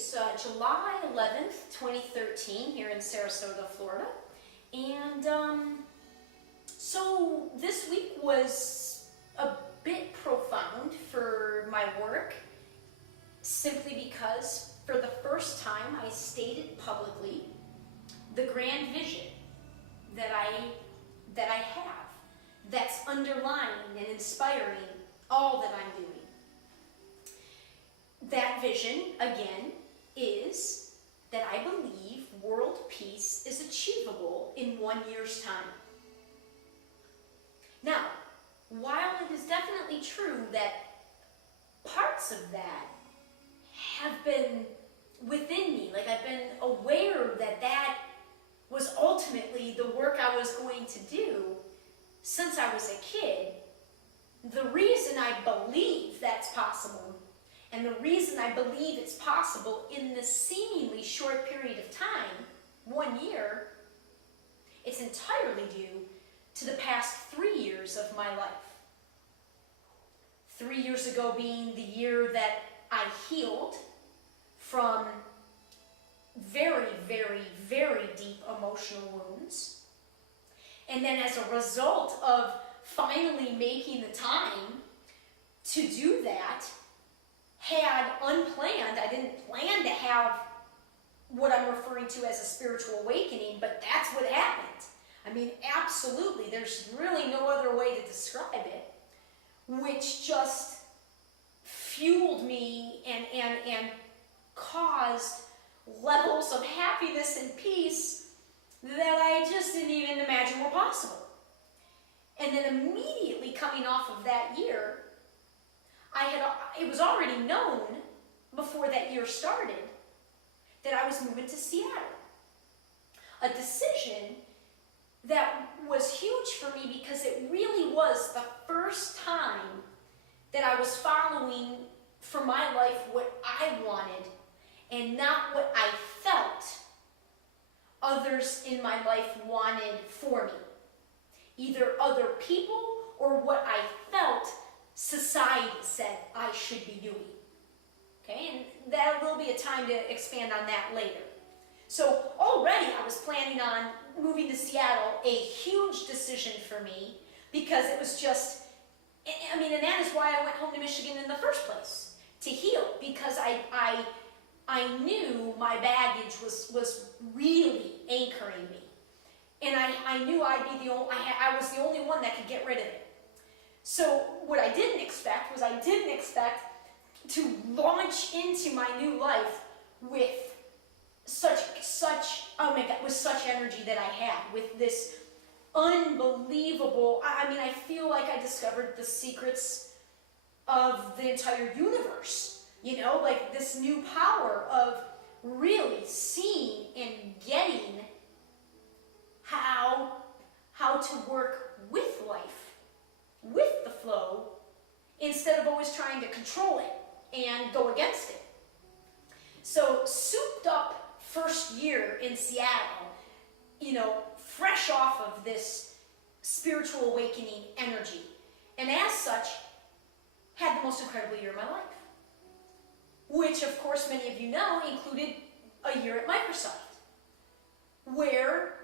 is July 11th, 2013 here in Sarasota, Florida. And so this week was a bit profound for my work, simply because for the first time I stated publicly the grand vision that I have, that's underlying and inspiring all that I'm doing. That vision, again, is that I believe world peace is achievable in 1 year's time. Now, while it is definitely true that parts of that have been within me, like I've been aware that that was ultimately the work I was going to do since I was a kid, the reason I believe that's possible, and the reason I believe it's possible in this seemingly short period of time, 1 year, it's entirely due to the past 3 years of my life. 3 years ago being the year that I healed from very, very, very deep emotional wounds. And then as a result of finally making the time to do that, had unplanned, I didn't plan to have what I'm referring to as a spiritual awakening, but that's what happened. I mean, absolutely, there's really no other way to describe it, which just fueled me and caused levels of happiness and peace that I just didn't even imagine were possible. And then immediately coming off of that year, it was already known before that year started that I was moving to Seattle. A decision that was huge for me because it really was the first time that I was following for my life what I wanted and not what I felt others in my life wanted for me. Either other people or what I felt society said I should be doing. Okay, and there will be a time to expand on that later. So already I was planning on moving to Seattle, a huge decision for me, because it was just, I mean, and that is why I went home to Michigan in the first place, to heal, because I knew my baggage was really anchoring me. And I knew I was the only one that could get rid of it. So what I didn't expect was I didn't expect to launch into my new life with oh my God, with such energy that I had, with this unbelievable, I mean, I feel like I discovered the secrets of the entire universe, you know, like this new power of really seeing and getting how to work with life, with the flow, instead of always trying to control it and go against it. So souped up first year in Seattle, you know, fresh off of this spiritual awakening energy, and as such, had the most incredible year of my life, which of course many of you know included a year at Microsoft, where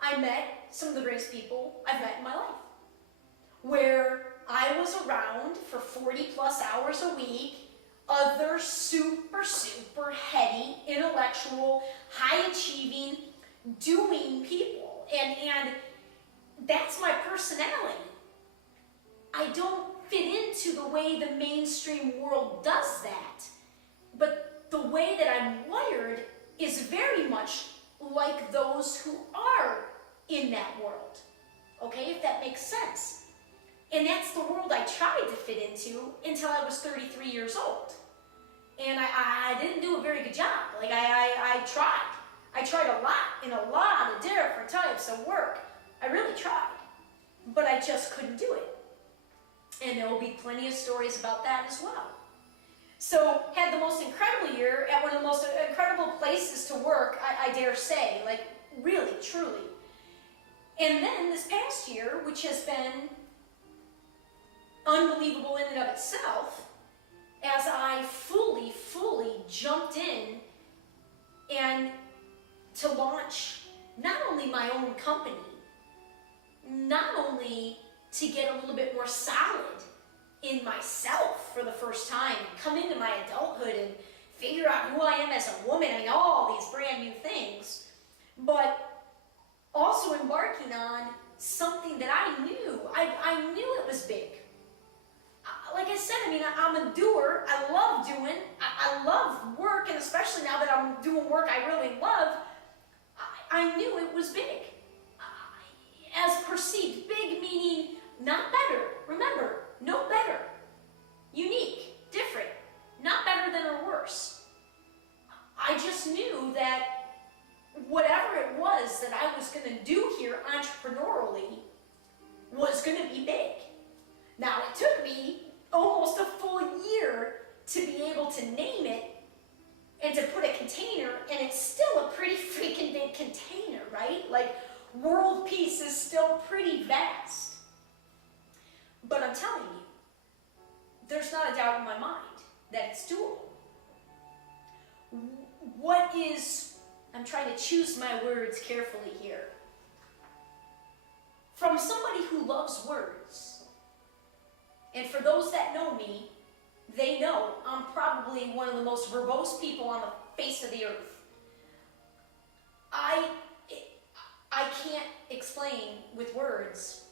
I met some of the greatest people I've met in my life, where I was around for 40 plus hours a week, other super, super heady, intellectual, high-achieving, doing people. And that's my personality. I don't fit into the way the mainstream world does that. But the way that I'm wired is very much like those who are in that world. Okay, if that makes sense. And that's the world I tried to fit into until I was 33 years old. And I didn't do a very good job. Like, I tried. I tried a lot, in a lot of different types of work. I really tried. But I just couldn't do it. And there will be plenty of stories about that as well. So, had the most incredible year at one of the most incredible places to work, I dare say. Like, really, truly. And then this past year, which has been unbelievable in and of itself, as I fully jumped in my own company, not only to get a little bit more solid in myself for the first time, and come into my adulthood and figure out who I am as a woman, I mean, all these brand new things, but also embarking on something that I knew. I knew it was big. Like I said, I mean, I'm a doer. I love doing. I love work, and especially now that I'm doing work I really love, I knew it was big. As perceived, big meaning not better. Remember, no better. Unique, different, not better than or worse. I just knew that whatever it was that I was going to do here entrepreneurially was going to be big. Now, it took me almost a full year to be able to name it and to put a container, and it's still a pretty freaking big container, right? Like, world peace is still pretty vast. But I'm telling you, there's not a doubt in my mind that it's doable. What is, I'm trying to choose my words carefully here. From somebody who loves words, and for those that know me, they know I'm probably one of the most verbose people on the face of the earth. I can't explain with words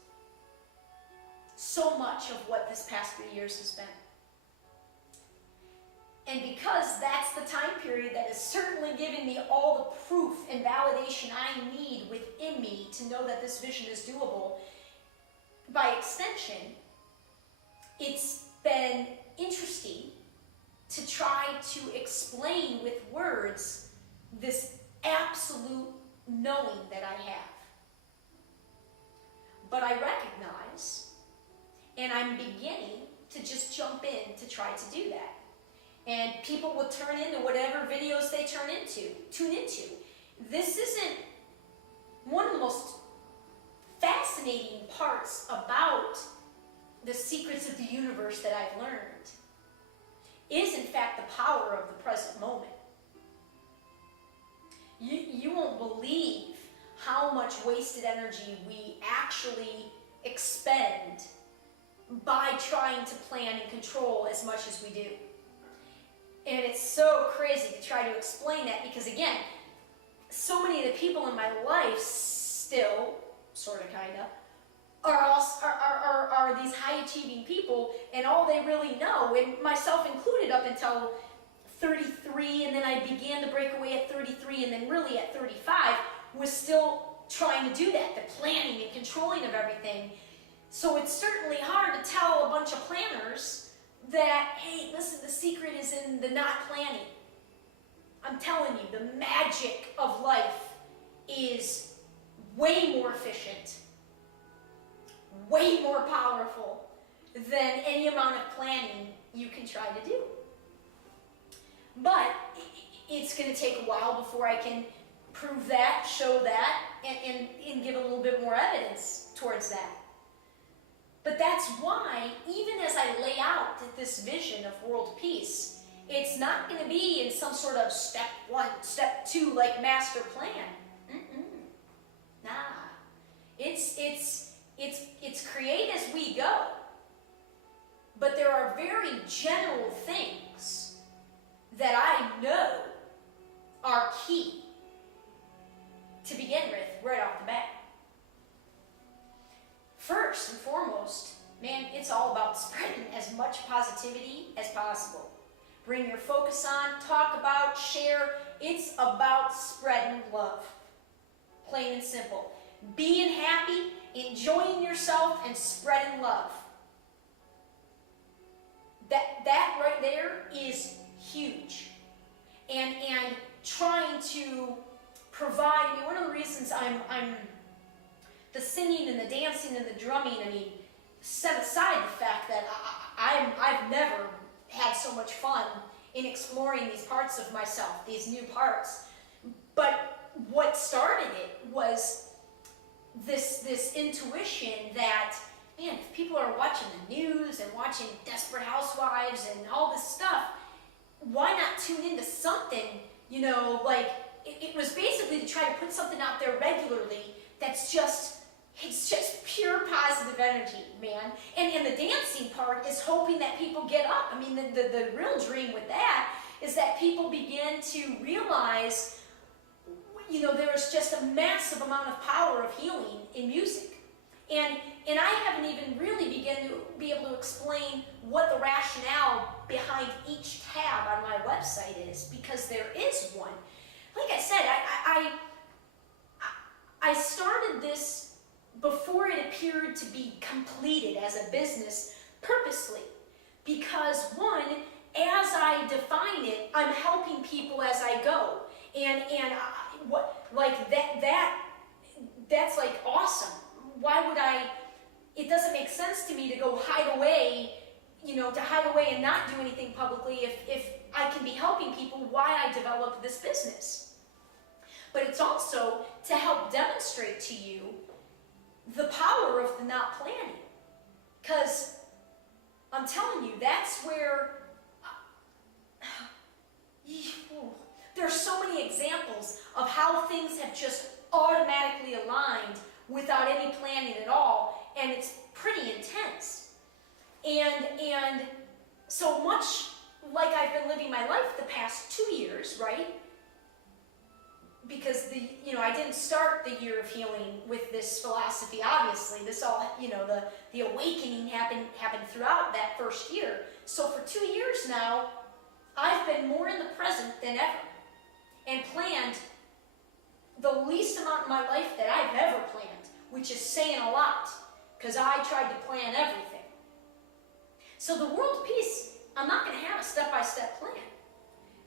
so much of what this past 3 years has been. And because that's the time period that has certainly given me all the proof and validation I need within me to know that this vision is doable, by extension, it's been interesting to try to explain with words this absolute knowing that I have. But I recognize, and I'm beginning to just jump in to try to do that. And people will turn into whatever videos they tune into. This isn't one of the most fascinating parts about the secrets of the universe that I've learned is in fact the power of the present moment. You won't believe how much wasted energy we actually expend by trying to plan and control as much as we do. And it's so crazy to try to explain that because, again, so many of the people in my life still, sort of, kind of, are these high-achieving people, and all they really know, and myself included up until 33, and then I began to break away at 33, and then really at 35, was still trying to do that, the planning and controlling of everything. So it's certainly hard to tell a bunch of planners that, hey, listen, the secret is in the not planning. I'm telling you, the magic of life is way more efficient, way more powerful than any amount of planning you can try to do. But it's going to take a while before I can prove that, show that, and give a little bit more evidence towards that. But that's why, even as I lay out this vision of world peace, it's not going to be in some sort of step 1, step 2, like master plan. Nah. It's create as we go. But there are very general things that I know are key to begin with right off the bat. First and foremost, man, it's all about spreading as much positivity as possible. Bring your focus on, talk about, share. It's about spreading love. Plain and simple. Being happy, enjoying yourself, and spreading love. That right there is huge. And trying to provide, I mean, one of the reasons I'm the singing and the dancing and the drumming, I mean, set aside the fact that I've never had so much fun in exploring these parts of myself, these new parts. But what started it was this intuition that, man, if people are watching the news and watching Desperate Housewives and all this stuff, why not tune into something, you know, like it was basically to try to put something out there regularly that's just, it's just pure positive energy, man. And the dancing part is hoping that people get up. I mean, the real dream with that is that people begin to realize, you know, there is just a massive amount of power of healing in music. And I haven't even really begun to be able to explain what the rationale behind each tab on my website is, because there is one. Like I said, I started this before it appeared to be completed as a business purposely, because one, as I define it, I'm helping people as I go, and what, like that's like awesome. Why would I? It doesn't make sense to me to go hide away, you know, to hide away and not do anything publicly if I can be helping people. Why I developed this business, but it's also to help demonstrate to you the power of the not planning, because I'm telling you, that's where there's so many examples of how things have just automatically aligned without any planning at all, and it's pretty intense. And so much like I've been living my life the past 2 years, right? Because I didn't start the year of healing with this philosophy. Obviously, this all, the awakening happened throughout that first year. So for 2 years now, I've been more in the present than ever, and planned the least amount in my life that I've ever planned, which is saying a lot, because I tried to plan everything. So the world peace, I'm not going to have a step-by-step plan.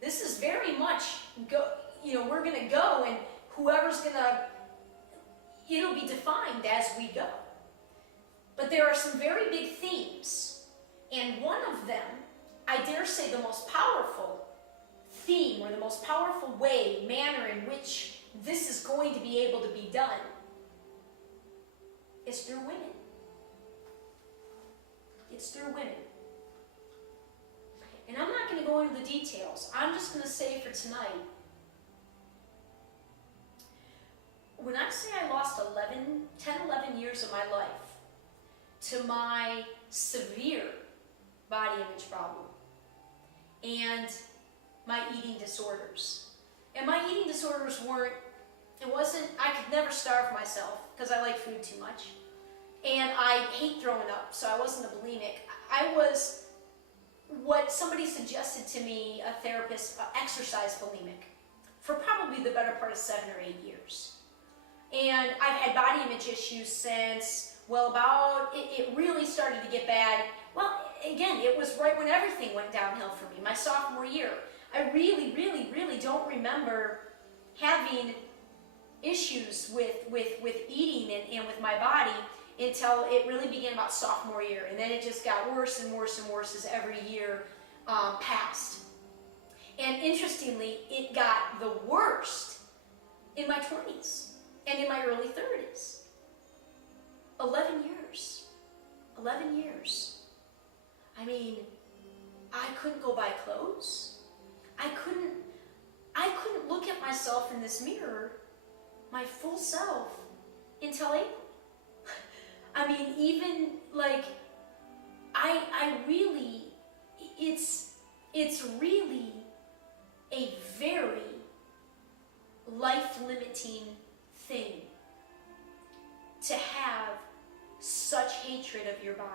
This is very much we're going to go, and whoever's going to, it'll be defined as we go. But there are some very big themes, and one of them, I dare say the most powerful theme, or the most powerful manner in which this is going to be able to be done, is through women. It's through women. And I'm not going to go into the details. I'm just going to say for tonight, when I say I lost 10, 11 years of my life to my severe body image problem and my eating disorders. And my eating disorders I could never starve myself because I like food too much. And I hate throwing up, so I wasn't a bulimic. I was what somebody suggested to me, a therapist, exercise bulimic, for probably the better part of 7 or 8 years. And I've had body image issues since, it really started to get bad. Well, again, it was right when everything went downhill for me, my sophomore year. I really, really, really don't remember having issues with eating and with my body until it really began about sophomore year. And then it just got worse and worse and worse as every year passed. And interestingly, it got the worst in my 20s and in my early 30s. 11 years. 11 years. I mean, I couldn't go buy clothes. I couldn't look at myself in this mirror, my full self, until April. I mean, even like, I really, it's really a very life-limiting thing to have such hatred of your body.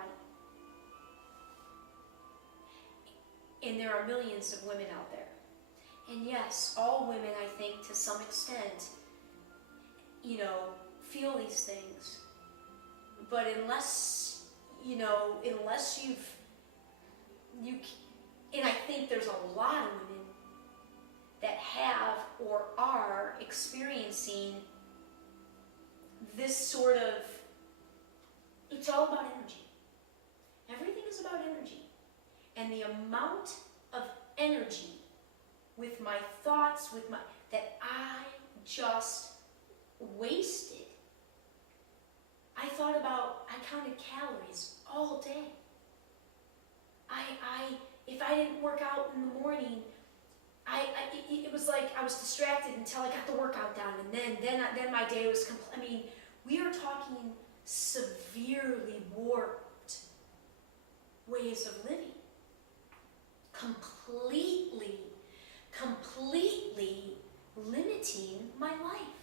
And there are millions of women out there. And yes, all women, I think, to some extent, feel these things. But unless and I think there's a lot of women that have or are experiencing this sort of, it's all about energy. Everything is about energy. And the amount of energy with my thoughts, that I just wasted. I counted calories all day. If I didn't work out in the morning, it was like I was distracted until I got the workout done, and then my day was I mean, we are talking severely warped ways of living. Completely limiting my life.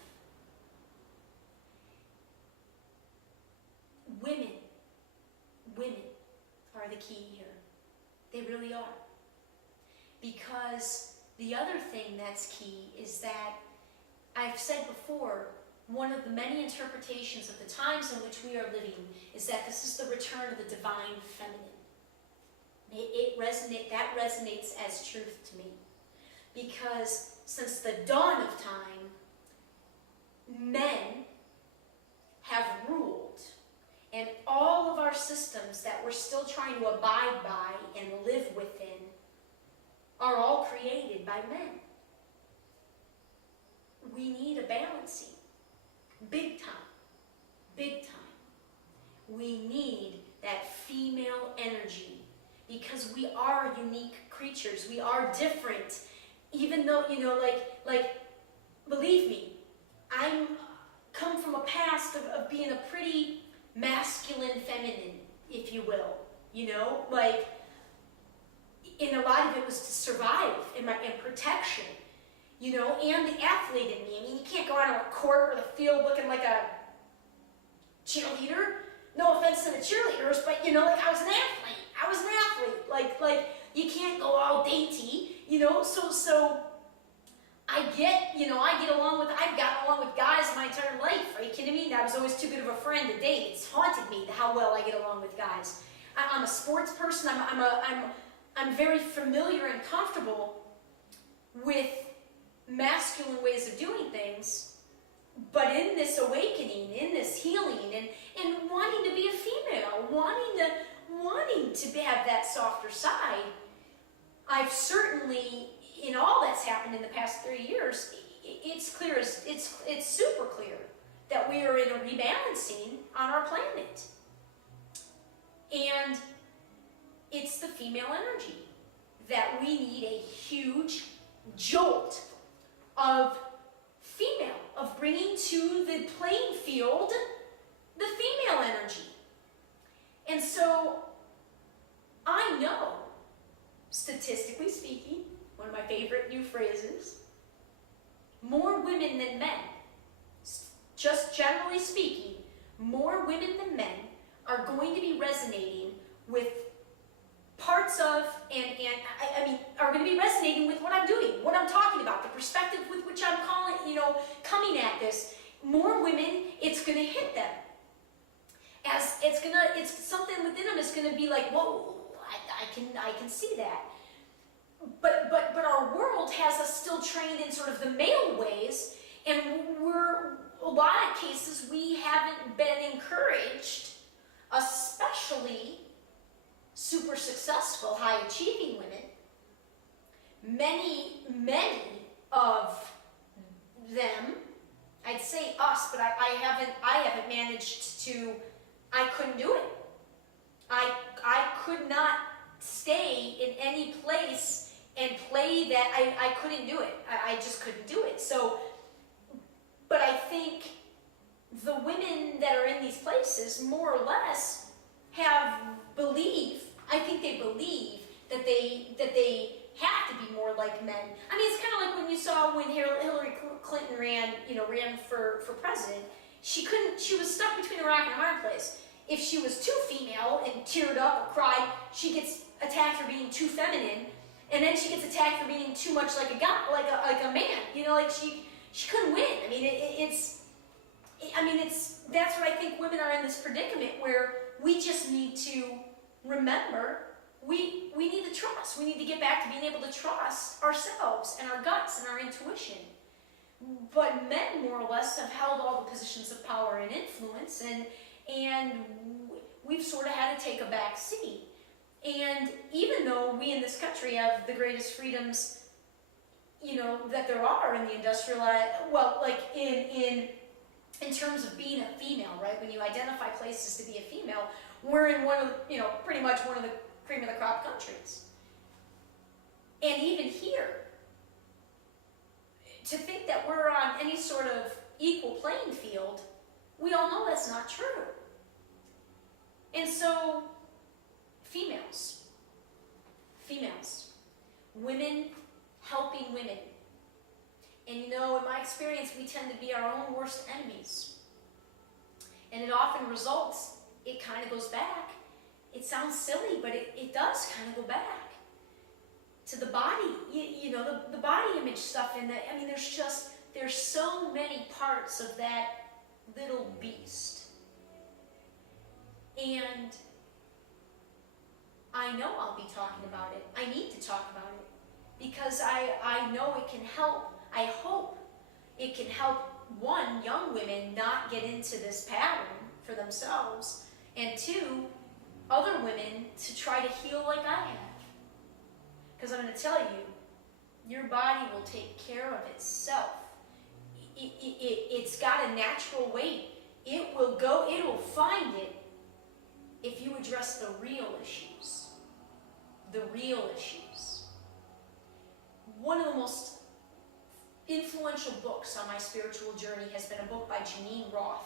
Women are the key here. They really are. Because the other thing that's key is that, I've said before, one of the many interpretations of the times in which we are living is that this is the return of the divine feminine. That resonates as truth to me. Because since the dawn of time, men have ruled, and all of our systems that we're still trying to abide by and live within are all created by men. We need a balancing. Big time. Big time. We need that female energy because we are unique creatures. We are different. Even though, like, believe me, I'm come from a past of being a pretty masculine feminine, if you will, and a lot of it was to survive and protection, and the athlete in me. I mean, you can't go out on a court or the field looking like a cheerleader. No offense to the cheerleaders, but I was an athlete. Like you can't go all dainty, so I've gotten along with guys my entire life. Are you kidding me? I was always too good of a friend to date. It's haunted me how well I get along with guys. I'm a sports person. I'm very familiar and comfortable with masculine ways of doing things, but in this awakening, in this healing, and wanting to be a female, wanting to have that softer side, I've certainly, in all that's happened in the past 3 years, it's super clear that we are in a rebalancing on our planet. And it's the female energy that we need a huge jolt of female, of bringing to the playing field the female energy. And so I know, statistically speaking, one of my favorite new phrases, more women than men, just generally speaking, more women than men are going to be resonating with parts of, are going to be resonating with what I'm doing, what I'm talking about, the perspective with which I'm coming at this. More women, it's going to hit them. It's something within them is going to be like, whoa, I can see that. But our world has us still trained in sort of the male ways, and a lot of cases we haven't been encouraged, especially super successful, high achieving women. Many of them, I'd say us, but I haven't managed to. I couldn't do it. I could not stay in any place and play that. I couldn't do it. I just couldn't do it. So, but I think the women that are in these places, more or less, I think they believe that they have to be more like men. I mean, it's kind of like when you saw when Hillary Clinton ran for president. She was stuck between a rock and a hard place. If she was too female and teared up or cried, she gets attacked for being too feminine, and then she gets attacked for being too much like a guy, like a man. She couldn't win. I mean, that's what I think women are in this predicament where we just need to remember we need to trust. We need to get back to being able to trust ourselves and our guts and our intuition. But men, more or less, have held all the positions of power and influence, and we've sort of had to take a back seat. And even though we in this country have the greatest freedoms, that there are in the industrial, in terms of being a female, right? When you identify places to be a female, we're in pretty much one of the cream of the crop countries. And even here, to think that we're on any sort of equal playing field, we all know that's not true. And so, females, women helping women. And you know, in my experience, we tend to be our own worst enemies. And it often results, it kind of goes back. It sounds silly, but it does kind of go back to the body, you know, the body image stuff. And I mean, there's so many parts of that little beast. And I know I'll be talking about it. I need to talk about it because I know it can help. I hope it can help, one, young women not get into this pattern for themselves, and two, other women to try to heal like I have. Because I'm going to tell you, your body will take care of itself. It's got a natural weight. It will find it if you address the real issues. The real issues. One of the most influential books on my spiritual journey has been a book by Janine Roth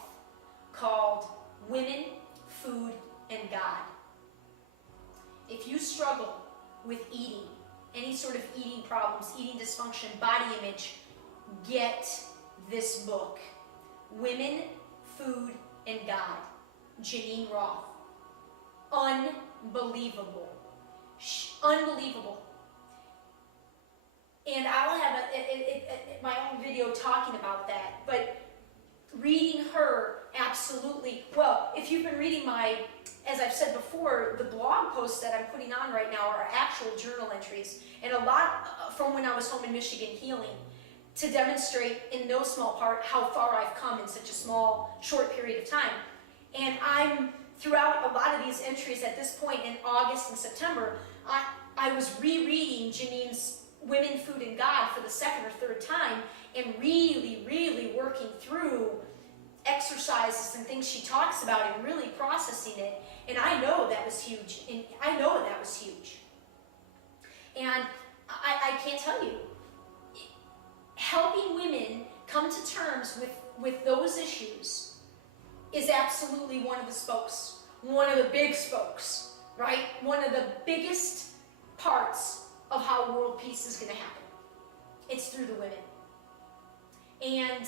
called Women, Food, and God. If you struggle with eating, any sort of eating problems, eating dysfunction, body image, get this book. Women, Food, and God. Janine Roth. Unbelievable. Unbelievable. And I'll have my own video talking about that. But reading her, absolutely. Well, if you've been reading as I've said before, the blog posts that I'm putting on right now are actual journal entries. And a lot from when I was home in Michigan healing, to demonstrate in no small part how far I've come in such a small, short period of time. And I'm, throughout a lot of these entries at this point in August and September, I was rereading Janine's Women, Food, and God for the second or third time, and really, really working through exercises and things she talks about and really processing it. And I know that was huge. And I know that was huge. And I can't tell you, helping women come to terms with those issues is absolutely one of the spokes, one of the big spokes, right? One of the biggest parts of how world peace is going to happen. It's through the women. And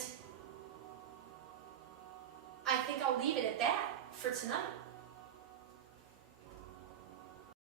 I think I'll leave it at that for tonight.